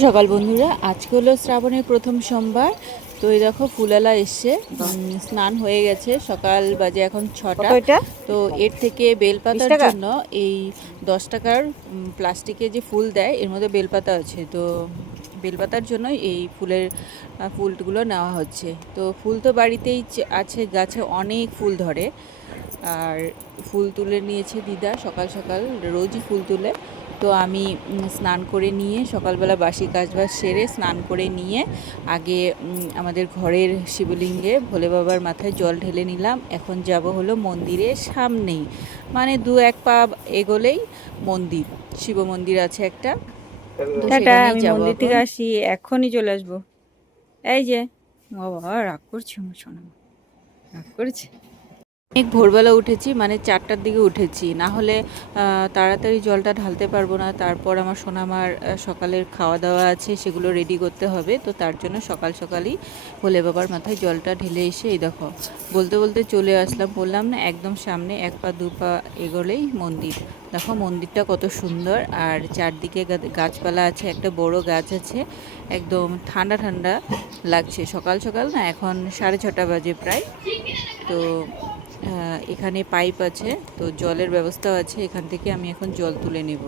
সকাল বন্ধুরা আজকে হলো শ্রাবণের প্রথম সোমবার। তো এই দেখো ফুলালা এসছে স্নান হয়ে গেছে সকাল বাজে এখন ছটা। তো এর থেকে বেলপাতার 20 জন্য এই দশ টাকার প্লাস্টিকে যে ফুল দেয় এর মধ্যে বেলপাতা আছে। তো বেলপাতার জন্য এই ফুলের ফুলগুলো নেওয়া হচ্ছে। তো ফুল তো বাড়িতেই আছে গাছে অনেক ফুল ধরে। আর ফুল তুলে নিয়েছে দিদা সকাল সকাল রোজই ফুল তুলে। তো আমি স্নান করে নিয়ে সকালবেলা বাসি কাজবাজ সেরে স্নান করে নিয়ে আগে আমাদের ঘরের শিবলিঙ্গে ভোলে বাবার মাথায় জল ঢেলে নিলাম। এখন যাব হলো মন্দিরের সামনেই। মানে দু এক পা এগোলেই মন্দির শিব মন্দির আছে একটা। টাটা আমি মন্দির থেকে আসি এখনই চলে আসব। এই যে বাবা রাগ করছি আমার শোনা রাগ করেছে? অনেক ভোরবেলা উঠেছি মানে চারটার দিকে উঠেছি। না হলে তাড়াতাড়ি জলটা ঢালতে পারব না। তারপর আমার সোনামার সকালের খাওয়া দাওয়া আছে, সেগুলো রেডি করতে হবে। তো তার জন্য সকাল সকালই ভোলে বাবার মাথায় জলটা ঢেলে এসে এই দেখো, বলতে বলতে চলে আসলাম। বললাম না, একদম সামনে এক পা, দু পা এগোলেই মন্দির। দেখো মন্দিরটা কত সুন্দর। আর চারদিকে গাছপালা আছে, একটা বড় গাছ আছে। একদম ঠান্ডা ঠান্ডা লাগছে। সকাল সকাল না এখন সাড়ে ছটা বাজে প্রায়। তো এখানে পাইপ আছে তো জলের ব্যবস্থা আছে এখান থেকে আমি এখন জল তুলে নেব।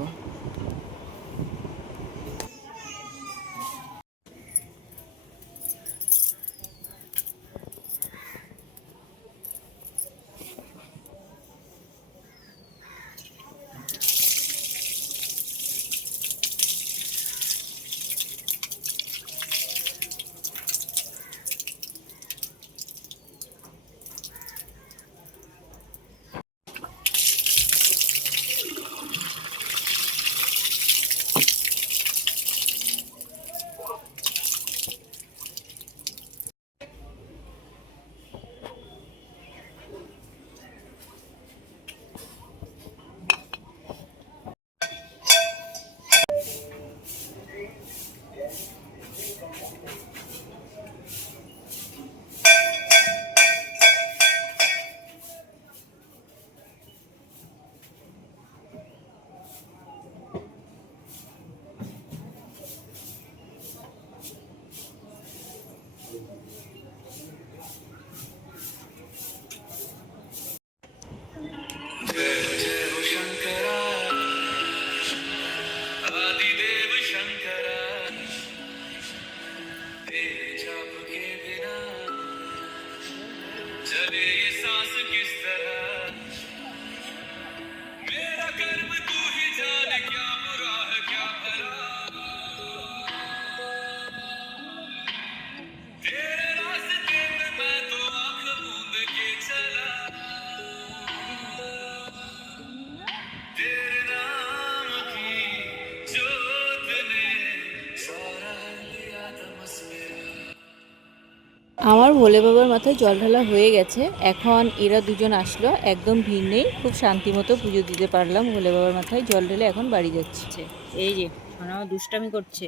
আমার ভোলে বাবার মাথায় জল ঢালা হয়ে গেছে। এখন এরা দুজন আসলো, একদম ভিড় নেই। খুব শান্তি মতো পুজো দিতে পারলাম। ভোলে বাবার মাথায় জল ঢেলে এখন বাড়ি যাচ্ছে। এই যে আমার দুষ্টামি করছে।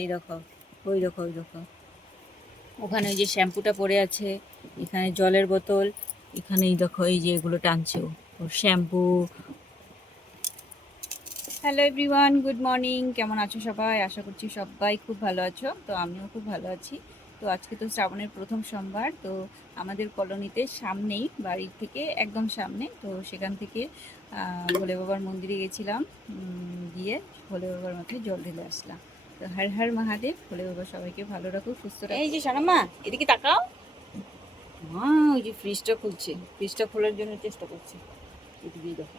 এই দেখো, ওই দেখো ওই দেখো। ওখানে ওই যে শ্যাম্পুটা পড়ে আছে, এখানে জলের বোতল, এখানে এই দেখো, এই যে এগুলো টানছে ওর shampoo. Hello everyone good morning কেমন আছো সবাই? আশা করছি সবাই খুব ভালো আছো। তো আমিও খুব ভালো আছি। তো আজকে তো শ্রাবণের প্রথম সোমবার তো আমাদের কলোনিতে সামনেই বাড়ির থেকে একদম সামনে তো সেখান থেকে ভোলে বাবার মন্দিরে গেছিলাম গিয়ে ভোলে বাবার মাথায় জল ঢেলে আসলাম। তো হর হর মহাদেব ভোলে বাবা সবাইকে ভালো রাখো সুস্থ রাখুক। এই যে সোনামা এদিকে তাকাও। মা ওই যে ফ্রিজটা খুলছে ফ্রিজটা খোলার জন্য চেষ্টা করছে। এদিকে দেখো।